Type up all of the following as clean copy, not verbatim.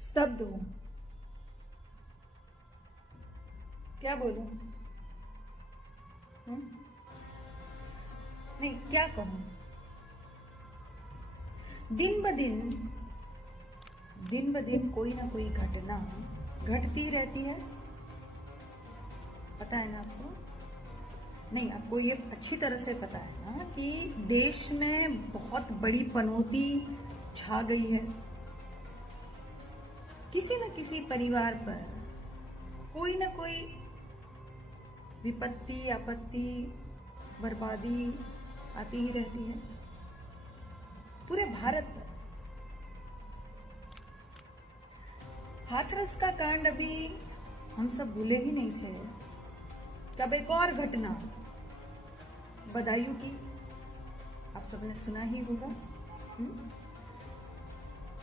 स्तब्ध हूं। क्या बोलूं? नहीं, क्या कहूं? दिन ब दिन कोई ना कोई घटना घटती रहती है। पता है ना आपको? नहीं, आपको ये अच्छी तरह से पता है ना कि देश में बहुत बड़ी पनौती छा गई है। किसी न किसी परिवार पर कोई ना कोई विपत्ति, आपत्ति, बर्बादी आती ही रहती है, पूरे भारत पर। हाथरस का कांड अभी हम सब भूले ही नहीं थे। तब एक और घटना बदायूं की आप सबने सुना ही होगा।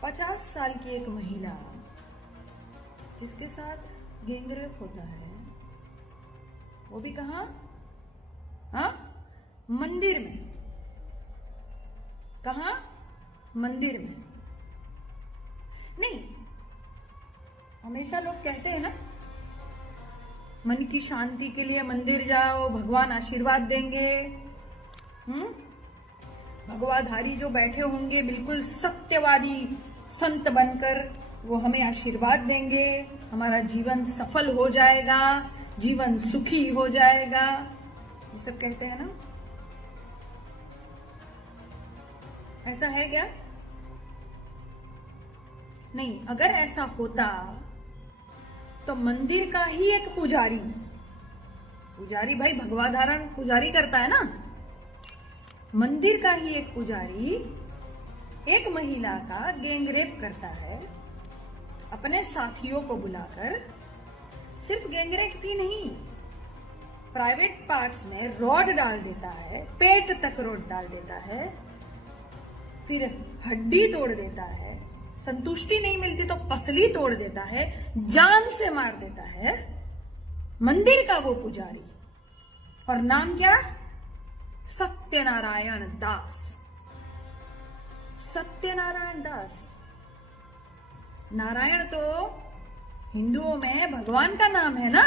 50 साल की एक महिला जिसके साथ गैंगरेप होता है, वो भी कहां? मंदिर में। कहां? मंदिर में। नहीं, हमेशा लोग कहते हैं ना, मन की शांति के लिए मंदिर जाओ, भगवान आशीर्वाद देंगे। भगवाधारी जो बैठे होंगे बिल्कुल सत्यवादी संत बनकर, वो हमें आशीर्वाद देंगे, हमारा जीवन सफल हो जाएगा, जीवन सुखी हो जाएगा, ये सब कहते हैं ना। ऐसा है क्या? नहीं, अगर ऐसा होता तो मंदिर का ही एक पुजारी भाई भगवाधारण पुजारी करता है ना, मंदिर का ही एक पुजारी एक महिला का गैंगरेप करता है अपने साथियों को बुलाकर। सिर्फ गैंगरेप ही नहीं, प्राइवेट पार्ट्स में रॉड डाल देता है, पेट तक रॉड डाल देता है, फिर हड्डी तोड़ देता है, संतुष्टि नहीं मिलती तो पसली तोड़ देता है, जान से मार देता है। मंदिर का वो पुजारी, और नाम क्या? सत्यनारायण दास। सत्यनारायण दास। नारायण तो हिंदुओं में भगवान का नाम है ना।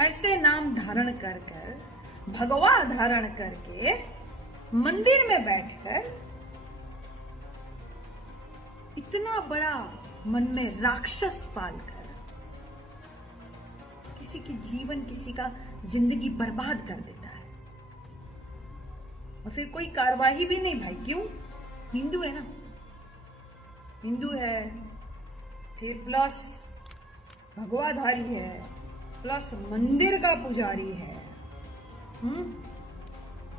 ऐसे नाम धारण कर भगवा धारण करके मंदिर में बैठकर इतना बड़ा मन में राक्षस पालकर किसी की जीवन, किसी का जिंदगी बर्बाद कर देता है, और फिर कोई कार्रवाई भी नहीं। भाई क्यों? हिंदू है ना, हिंदू है, फिर प्लस भगवाधारी है, प्लस मंदिर का पुजारी है।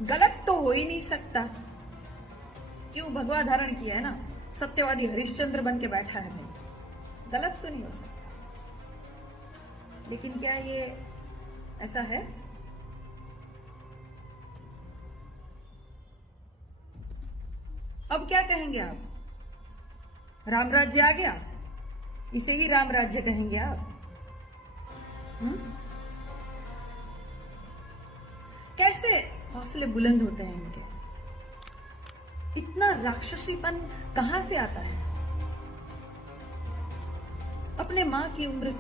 गलत तो हो ही नहीं सकता। क्यों? भगवा धारण किया है ना, सत्यवादी हरिश्चंद्र बन के बैठा है भाई, गलत तो नहीं हो सकता। लेकिन क्या ये ऐसा है? अब क्या कहेंगे आप? राम राज्य आ गया, इसे ही राम राज्य कहेंगे आप? कैसे हौसले बुलंद होते हैं इनके? इतना राक्षसीपन कहां से आता है? अपने मां की उम्र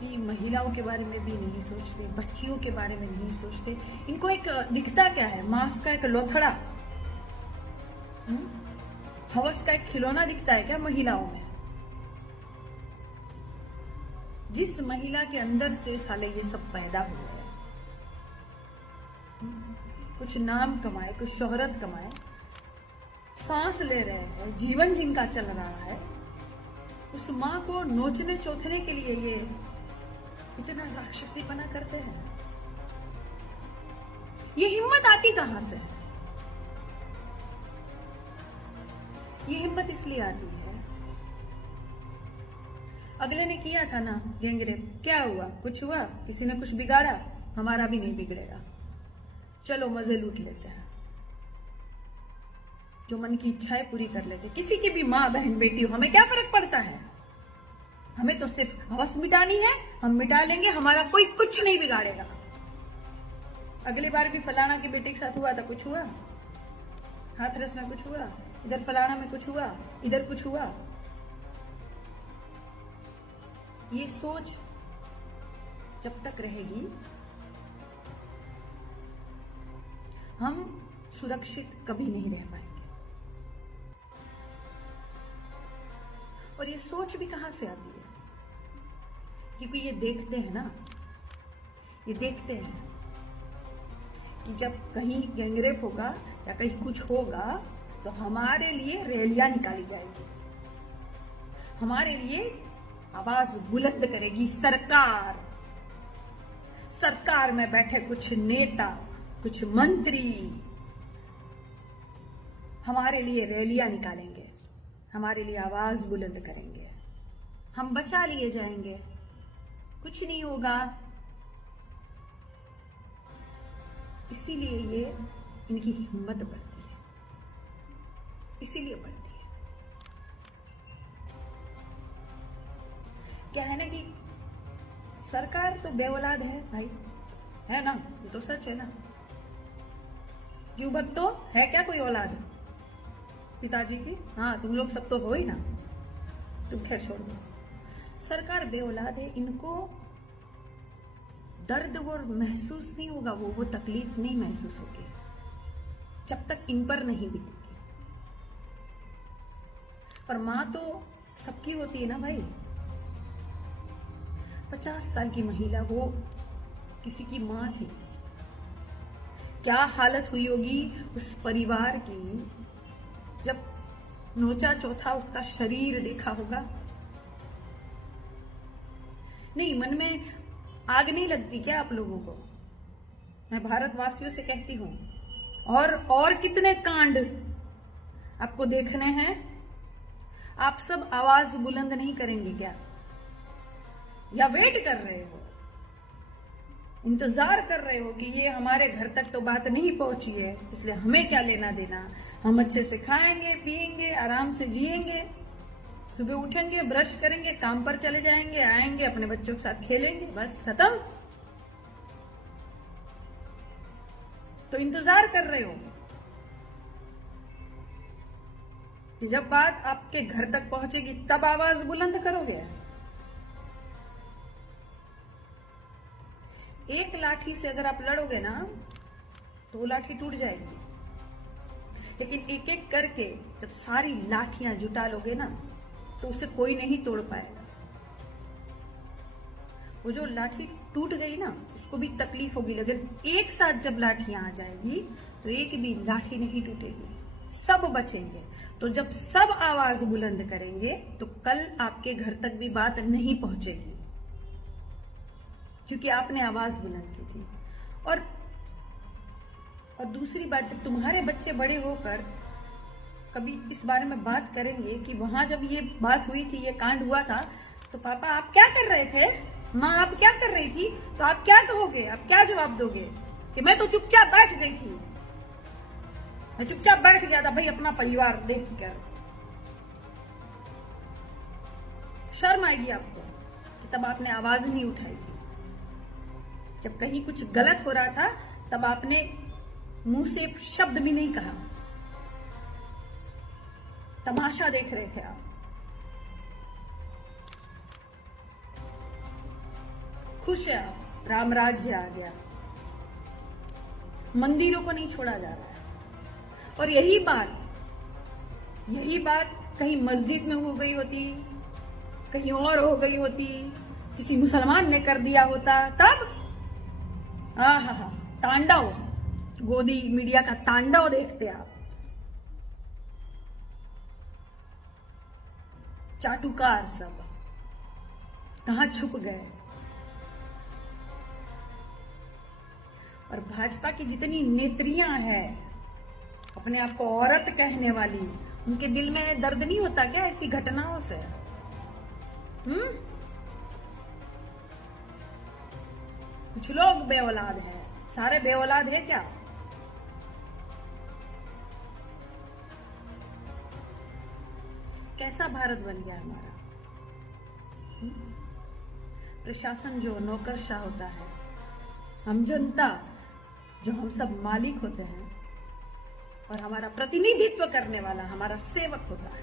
की महिलाओं के बारे में भी नहीं सोचते, बच्चियों के बारे में नहीं सोचते। इनको एक दिखता क्या है? मांस का एक लोथड़ा, हवस का एक खिलौना दिखता है क्या महिलाओं में? जिस महिला के अंदर से साले ये सब पैदा हुआ है, कुछ नाम कमाए, कुछ शोहरत कमाए, सांस ले रहे हैं, जीवन जिनका चल रहा है, उस मां को नोचने चोथने के लिए ये इतना राक्षसीपना करते हैं। ये हिम्मत आती कहां से? ये हिम्मत इसलिए आती है, अगले ने किया था ना गैंगरेप, क्या हुआ? कुछ हुआ? किसी ने कुछ बिगाड़ा? हमारा भी नहीं बिगड़ेगा, चलो मजे लूट लेते हैं, जो मन की इच्छाएं पूरी कर लेते। किसी की भी माँ बहन बेटी हो, हमें क्या फर्क पड़ता है? हमें तो सिर्फ हवस मिटानी है, हम मिटा लेंगे, हमारा कोई कुछ नहीं बिगाड़ेगा। अगली बार भी फलाना के बेटे के साथ हुआ था, कुछ हुआ? हाथरस में कुछ हुआ, इधर फलाना में कुछ हुआ, इधर कुछ हुआ। ये सोच जब तक रहेगी हम सुरक्षित कभी नहीं रह पाएंगे। और ये सोच भी कहां से आती है? क्योंकि ये देखते हैं ना, ये देखते हैं कि जब कहीं गैंगरेप होगा या कहीं कुछ होगा तो हमारे लिए रैलियां निकाली जाएगी, हमारे लिए आवाज बुलंद करेगी सरकार। सरकार में बैठे कुछ नेता, कुछ मंत्री हमारे लिए रैलियां निकालेंगे, हमारे लिए आवाज बुलंद करेंगे, हम बचा लिए जाएंगे, कुछ नहीं होगा। इसीलिए ये इनकी हिम्मत बढ़ती है, इसीलिए बढ़ती है। क्या है ना कि सरकार तो बेऔलाद है भाई, है ना, ये तो सच है ना। क्यों भक्तो, है क्या कोई औलाद पिताजी की? हाँ, तुम लोग सब तो हो ही ना, तुम खैर छोड़ दो। सरकार बेऔलाद है, इनको दर्द वो महसूस नहीं होगा, वो तकलीफ नहीं महसूस होगी जब तक इन पर नहीं बीतेगी। पर मां तो सबकी होती है ना भाई। 50 साल की महिला वो किसी की मां थी, क्या हालत हुई होगी उस परिवार की जब नोचा चौथा उसका शरीर देखा होगा। नहीं, मन में आग नहीं लगती क्या आप लोगों को? मैं भारतवासियों से कहती हूं, और कितने कांड आपको देखने हैं? आप सब आवाज बुलंद नहीं करेंगे क्या? या वेट कर रहे हो, इंतजार कर रहे हो कि ये हमारे घर तक तो बात नहीं पहुंची है, इसलिए हमें क्या लेना देना, हम अच्छे से खाएंगे पिएंगे आराम से जिएंगे, सुबह उठेंगे ब्रश करेंगे काम पर चले जाएंगे, आएंगे अपने बच्चों के साथ खेलेंगे, बस खत्म। तो इंतजार कर रहे हो कि जब बात आपके घर तक पहुंचेगी तब आवाज बुलंद करोगे। एक लाठी से अगर आप लड़ोगे ना तो वो लाठी टूट जाएगी, लेकिन एक एक करके जब सारी लाठियां जुटा लोगे ना तो उसे कोई नहीं तोड़ पाएगा। वो जो लाठी टूट गई ना उसको भी तकलीफ होगी, लेकिन एक साथ जब लाठियां आ जाएगी तो एक भी लाठी नहीं टूटेगी, सब बचेंगे। तो जब सब आवाज बुलंद करेंगे तो कल आपके घर तक भी बात नहीं पहुंचेगी, क्योंकि आपने आवाज बुलंद की थी। और दूसरी बात, जब तुम्हारे बच्चे बड़े होकर कभी इस बारे में बात करेंगे कि वहां जब ये बात हुई थी, ये कांड हुआ था, तो पापा आप क्या कर रहे थे, माँ आप क्या कर रही थी, तो आप क्या कहोगे, आप क्या जवाब दोगे? कि मैं तो चुपचाप बैठ गई थी, मैं चुपचाप बैठ गया था भाई अपना परिवार देखकर। शर्म आएगी आपको कि तब आपने आवाज नहीं उठाई थी। जब कहीं कुछ गलत हो रहा था तब आपने मुंह से शब्द भी नहीं कहा, तमाशा देख रहे थे आप। खुश है आप, राम राज्य आ गया, मंदिरों को नहीं छोड़ा जा रहा है। और यही बात कहीं मस्जिद में हो गई होती, कहीं और हो गई होती, किसी मुसलमान ने कर दिया होता, तब हा तांडव, गोदी मीडिया का तांडव देखते आप। चाटुकार सब कहां छुप गए। और भाजपा की जितनी नेत्रियां हैं अपने आप को औरत कहने वाली, उनके दिल में दर्द नहीं होता क्या ऐसी घटनाओं से? कुछ लोग बेऔलाद हैं, सारे बेऔलाद है क्या? कैसा भारत बन गया हमारा? प्रशासन जो नौकरशाह होता है, हम जनता जो हम सब मालिक होते हैं, और हमारा प्रतिनिधित्व करने वाला हमारा सेवक होता है।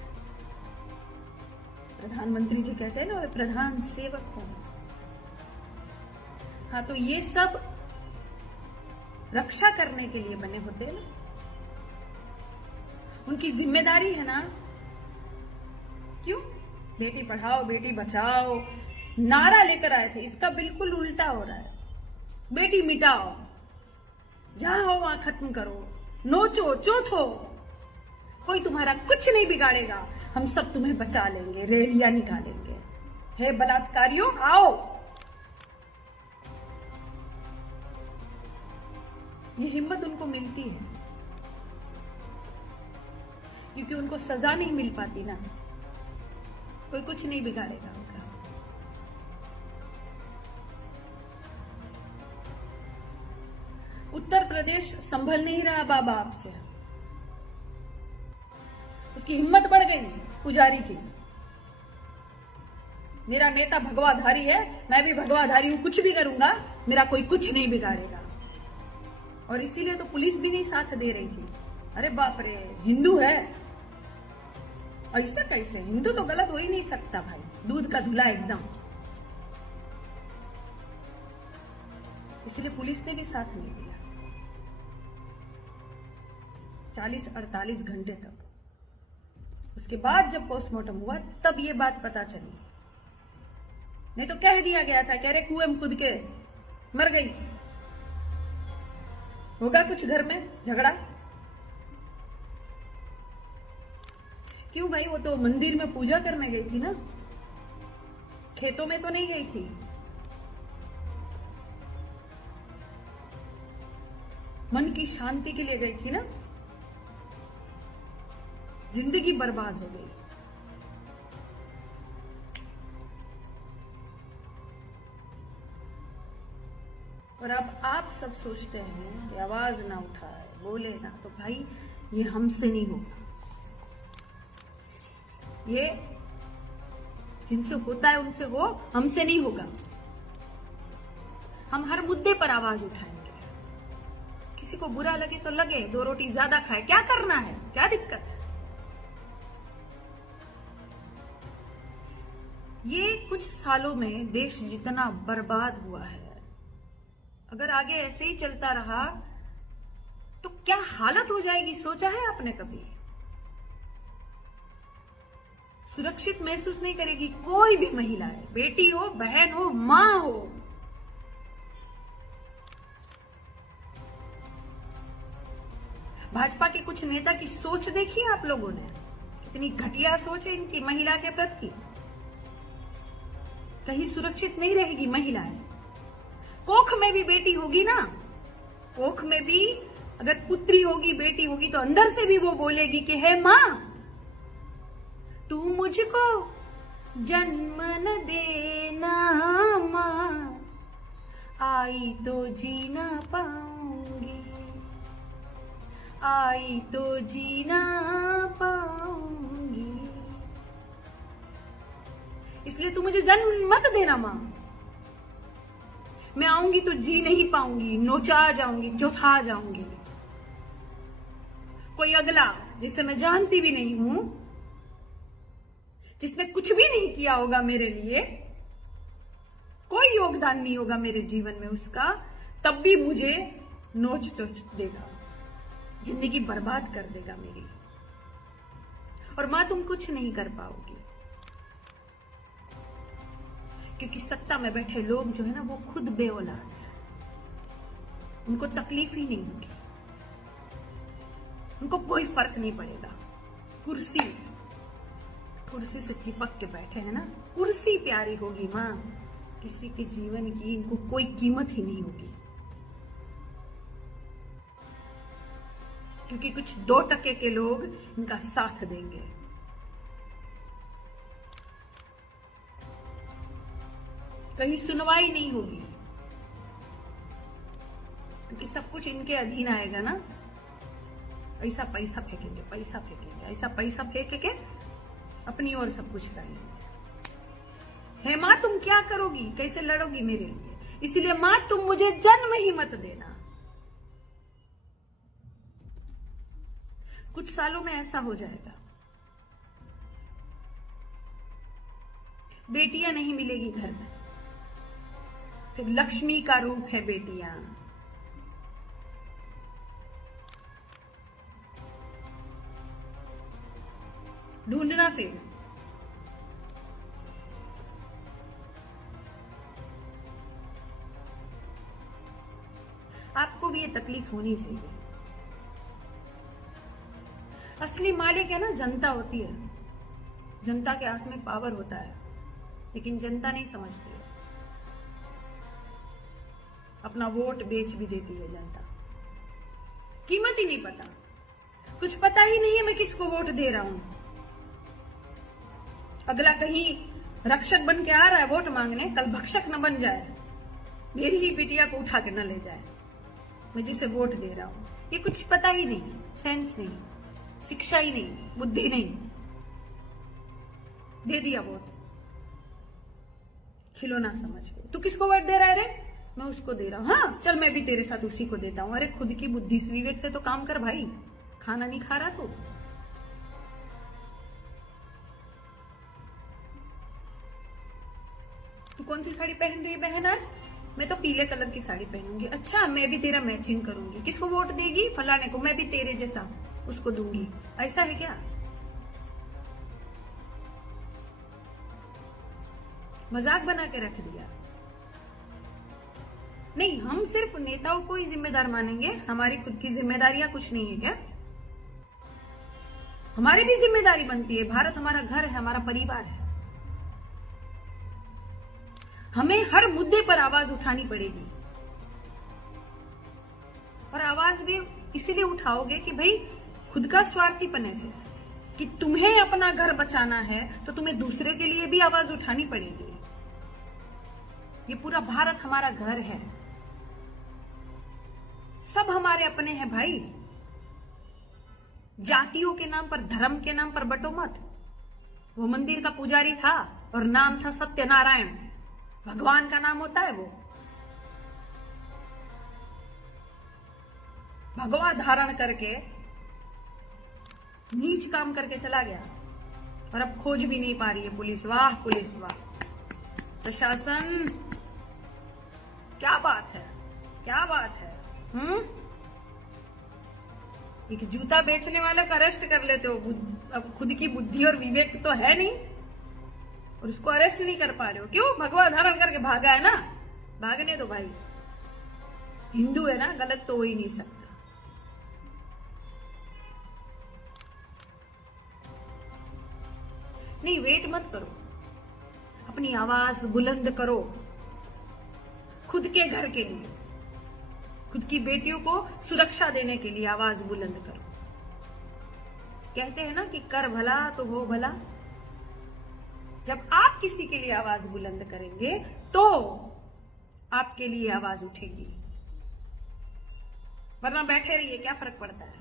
प्रधानमंत्री जी कहते हैं ना, प्रधान सेवक हूं। हाँ, तो ये सब रक्षा करने के लिए बने होते हैं ना, उनकी जिम्मेदारी है ना। क्यों? बेटी पढ़ाओ बेटी बचाओ नारा लेकर आए थे, इसका बिल्कुल उल्टा हो रहा है। बेटी मिटाओ, जहां हो वहां खत्म करो, नोचो चोथो, कोई तुम्हारा कुछ नहीं बिगाड़ेगा, हम सब तुम्हें बचा लेंगे, रैलियां निकालेंगे। हे बलात्कारियों, आओ। ये हिम्मत उनको मिलती है क्योंकि उनको सजा नहीं मिल पाती ना, कोई कुछ नहीं बिगाड़ेगा उनका। उत्तर प्रदेश संभल नहीं रहा बाबा आपसे, उसकी हिम्मत बढ़ गई पुजारी की। मेरा नेता भगवाधारी है, मैं भी भगवाधारी हूं, कुछ भी करूंगा, मेरा कोई कुछ नहीं बिगाड़ेगा। और इसीलिए तो पुलिस भी नहीं साथ दे रही थी। अरे बाप रे, हिंदू है, ऐसा कैसे? हिंदू तो गलत हो ही नहीं सकता भाई, दूध का धुला एकदम। इसलिए पुलिस ने भी साथ नहीं दिया 40-48 घंटे तक। उसके बाद जब पोस्टमार्टम हुआ तब ये बात पता चली, नहीं तो कह दिया गया था, कह रहे कुएं में कूद के मर गई। होगा कुछ घर में झगड़ा। क्यों भाई? वो तो मंदिर में पूजा करने गई थी ना, खेतों में तो नहीं गई थी। मन की शांति के लिए गई थी ना, जिंदगी बर्बाद हो गई। और अब आप सब सोचते हैं कि आवाज ना उठाए, बोले ना, तो भाई ये हमसे नहीं होगा। ये जिनसे होता है उनसे हो, हमसे नहीं होगा। हम हर मुद्दे पर आवाज उठाएंगे। किसी को बुरा लगे तो लगे, 2 रोटी ज्यादा खाए, क्या करना है, क्या दिक्कत है? ये कुछ सालों में देश जितना बर्बाद हुआ है, अगर आगे ऐसे ही चलता रहा तो क्या हालत हो जाएगी, सोचा है आपने कभी? सुरक्षित महसूस नहीं करेगी कोई भी महिला है, बेटी हो, बहन हो, मां हो। भाजपा के कुछ नेता की सोच देखी आप लोगों ने, कितनी घटिया सोच है इनकी महिला के प्रति। कहीं सुरक्षित नहीं रहेगी महिलाएं। कोख में भी बेटी होगी ना, कोख में भी अगर पुत्री होगी, बेटी होगी, तो अंदर से भी वो बोलेगी कि हे मां, तू मुझको जन्म न देना मां, आई तो जी ना पाऊंगी, आई तो जी ना पाऊंगी, इसलिए तू मुझे जन्म मत देना मां। मैं आऊंगी तो जी नहीं पाऊंगी, नोचा जाऊंगी, चौथा जाऊंगी। कोई अगला जिसे मैं जानती भी नहीं हूं, जिसने कुछ भी नहीं किया होगा मेरे लिए, कोई योगदान नहीं होगा मेरे जीवन में उसका, तब भी मुझे नोच टोच देगा, जिंदगी बर्बाद कर देगा मेरी। और मां तुम कुछ नहीं कर पाओगी, क्योंकि सत्ता में बैठे लोग जो है ना, वो खुद बेऔलाद है, उनको तकलीफ ही नहीं होगी, उनको कोई फर्क नहीं पड़ेगा। कुर्सी से चिपक के बैठे हैं ना, कुर्सी प्यारी होगी मां, किसी के जीवन की इनको कोई कीमत ही नहीं होगी, क्योंकि कुछ 2% के लोग इनका साथ देंगे। कहीं सुनवाई नहीं होगी, क्योंकि सब कुछ इनके अधीन आएगा ना। ऐसा पैसा फेंकेंगे, पैसा फेंकेंगे, ऐसा पैसा फेंक के अपनी ओर सब कुछ करेंगे। हे मां तुम क्या करोगी, कैसे लड़ोगी मेरे लिए? इसलिए मां तुम मुझे जन्म ही मत देना। कुछ सालों में ऐसा हो जाएगा, बेटियां नहीं मिलेगी घर में, फिर लक्ष्मी का रूप है बेटियां। ढूंढना फिर। आपको भी ये तकलीफ होनी चाहिए। असली मालिक है ना जनता होती है, जनता के हाथ में पावर होता है, लेकिन जनता नहीं समझती है। अपना वोट बेच भी देती है जनता, कीमत ही नहीं पता, कुछ पता ही नहीं है मैं किसको वोट दे रहा हूं। अगला कहीं रक्षक बन के आ रहा है वोट मांगने, कल भक्षक न बन जाए, मेरी ही बिटिया को उठा के न ले जाए मैं जिसे वोट दे रहा हूं। ये कुछ पता ही नहीं, सेंस नहीं, शिक्षा ही नहीं, बुद्धि नहीं, दे दिया वोट खिलौना समझ के। तू किसको वोट दे रहा है रे? मैं उसको दे रहा हूं। हाँ चल मैं भी तेरे साथ उसी को देता हूं। अरे खुद की बुद्धि विवेक से तो काम कर भाई, खाना नहीं खा रहा तू। तू कौन सी साड़ी पहन रही है बहन आज? मैं तो पीले कलर की साड़ी पहनूंगी। अच्छा मैं भी तेरा मैचिंग करूंगी। किसको वोट देगी? फलाने को। मैं भी तेरे जैसा उसको दूंगी। ऐसा है क्या? मजाक बना के रख दिया। नहीं, हम सिर्फ नेताओं को ही जिम्मेदार मानेंगे, हमारी खुद की जिम्मेदारियां कुछ नहीं है क्या? हमारी भी जिम्मेदारी बनती है। भारत हमारा घर है, हमारा परिवार है। हमें हर मुद्दे पर आवाज उठानी पड़ेगी, और आवाज भी इसीलिए उठाओगे कि भाई खुद का स्वार्थीपने से, कि तुम्हें अपना घर बचाना है तो तुम्हें दूसरे के लिए भी आवाज उठानी पड़ेगी। ये पूरा भारत हमारा घर है, सब हमारे अपने हैं भाई। जातियों के नाम पर, धर्म के नाम पर बटो मत। वो मंदिर का पुजारी था और नाम था सत्यनारायण, भगवान का नाम होता है वो। भगवा धारण करके नीच काम करके चला गया, और अब खोज भी नहीं पा रही है पुलिस। वाह पुलिस वाह, प्रशासन, क्या बात है, क्या बात है। एक जूता बेचने वाले को अरेस्ट कर लेते हो, अब खुद की बुद्धि और विवेक तो है नहीं, और उसको अरेस्ट नहीं कर पा रहे हो। क्यों? भगवा धारण करके भागा है ना, भागने दो भाई, हिंदू है ना, गलत तो हो ही नहीं सकता। नहीं, वेट मत करो, अपनी आवाज बुलंद करो, खुद के घर के लिए, खुद की बेटियों को सुरक्षा देने के लिए आवाज बुलंद करो। कहते हैं ना कि कर भला तो हो भला। जब आप किसी के लिए आवाज बुलंद करेंगे तो आपके लिए आवाज उठेगी, वरना बैठे रहिए, क्या फर्क पड़ता है?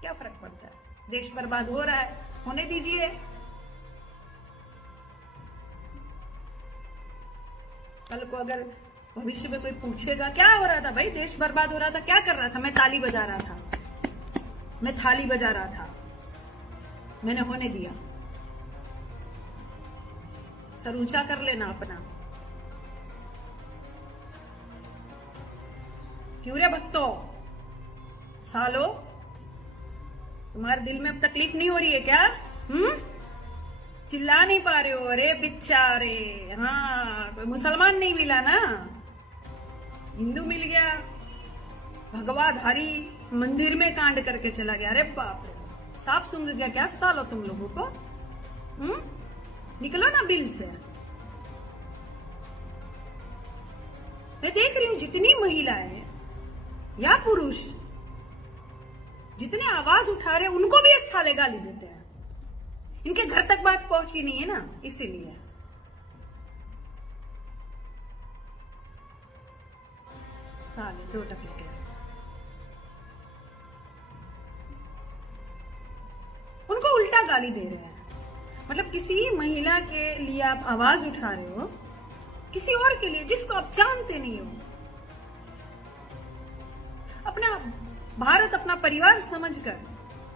क्या फर्क पड़ता है? देश बर्बाद हो रहा है, होने दीजिए। कल को अगर भविष्य में कोई पूछेगा क्या हो रहा था भाई, देश बर्बाद हो रहा था, क्या कर रहा था? मैं ताली बजा रहा था, मैं थाली बजा रहा था, मैंने होने दिया। सर ऊंचा कर लेना अपना। क्यों रे भक्तों, सालो, तुम्हारे दिल में अब तकलीफ नहीं हो रही है क्या? चिल्ला नहीं पा रहे हो? अरे बिचारे, हाँ कोई मुसलमान नहीं मिला ना, हिंदू मिल गया, भगवाधारी मंदिर में कांड करके चला गया। अरे बाप रे, सांप सूंघ गया क्या सालो तुम लोगों को? निकलो ना बिल से। मैं देख रही हूं जितनी महिलाएं या पुरुष जितने आवाज उठा रहे, उनको भी इस साले गाली देते हैं। इनके घर तक बात पहुंची नहीं है ना, इसीलिए। साले दो टकले के उनको उल्टा गाली दे रहे हैं। मतलब किसी महिला के लिए आप आवाज उठा रहे हो, किसी और के लिए जिसको आप जानते नहीं हो, अपना भारत अपना परिवार समझकर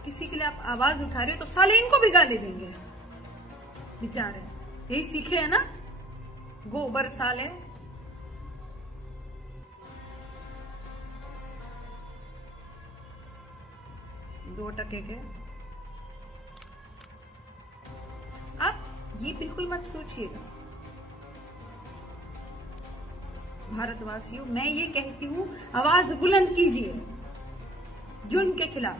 किसी के लिए आप आवाज उठा रहे हो, तो साले इनको भी गाली देंगे। बेचारे यही सीखे है ना, गोबर साले। दो टके के। आप ये बिल्कुल मत सोचिएगा भारतवासियों, मैं ये कहती हूं आवाज बुलंद कीजिए जुल्म के खिलाफ,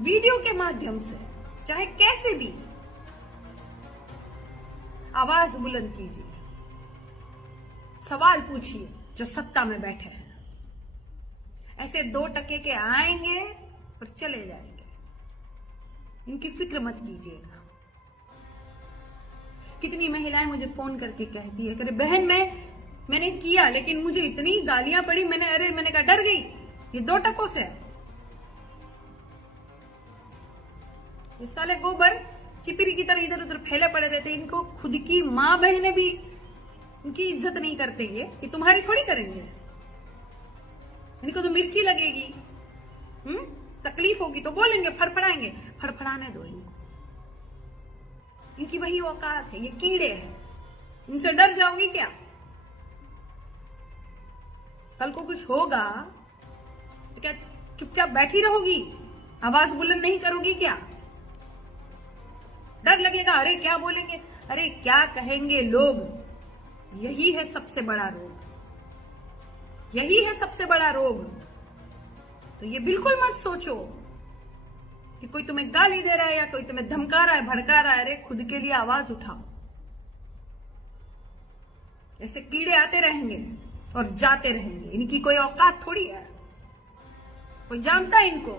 वीडियो के माध्यम से, चाहे कैसे भी आवाज बुलंद कीजिए, सवाल पूछिए जो सत्ता में बैठे हैं। ऐसे 2 टके के आएंगे और चले जाएंगे, इनकी फिक्र मत कीजिएगा। कितनी महिलाएं मुझे फोन करके कहती है, अरे बहन मैंने किया लेकिन मुझे इतनी गालियां पड़ी, मैंने कहा डर गई, ये 2 टकों से। ये साले गोबर चिपरी की तरह इधर उधर फैले पड़े रहते, इनको खुद की माँ बहनें भी इनकी इज्जत नहीं करते, ये तुम्हारी थोड़ी करेंगे। इनको तो मिर्ची लगेगी, तकलीफ होगी तो बोलेंगे, फड़फड़ाएंगे, फड़फड़ाने दो इनको, इनकी वही औकात है, ये कीड़े हैं, इनसे डर जाओगी क्या? कल को कुछ होगा तो क्या चुपचाप बैठी रहोगी, आवाज बुलंद नहीं करोगी क्या? डर लगेगा, अरे क्या बोलेंगे, अरे क्या कहेंगे लोग। यही है सबसे बड़ा रोग, यही है सबसे बड़ा रोग। तो ये बिल्कुल मत सोचो कि कोई तुम्हें गाली दे रहा है या कोई तुम्हें धमका रहा है, भड़का रहा है। अरे खुद के लिए आवाज उठाओ। ऐसे कीड़े आते रहेंगे और जाते रहेंगे, इनकी कोई औकात थोड़ी है, कोई जानता है इनको।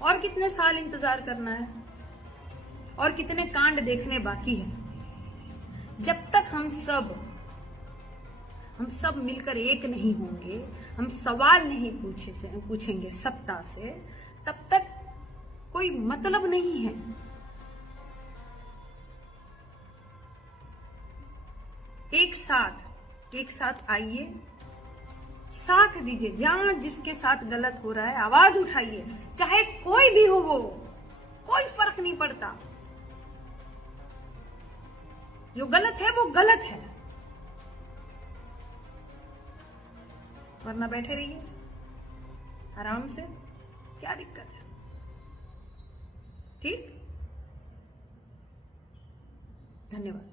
और कितने साल इंतजार करना है, और कितने कांड देखने बाकी है, जब तक हम सब मिलकर एक नहीं होंगे, हम सवाल नहीं पूछेंगे सत्ता से, तब तक कोई मतलब नहीं है। एक साथ आइए, साथ दीजिए, जहां जिसके साथ गलत हो रहा है आवाज उठाइए, चाहे कोई भी हो, वो कोई फर्क नहीं पड़ता। जो गलत है वो गलत है, वरना बैठे रहिए आराम से, क्या दिक्कत है? ठीक, धन्यवाद।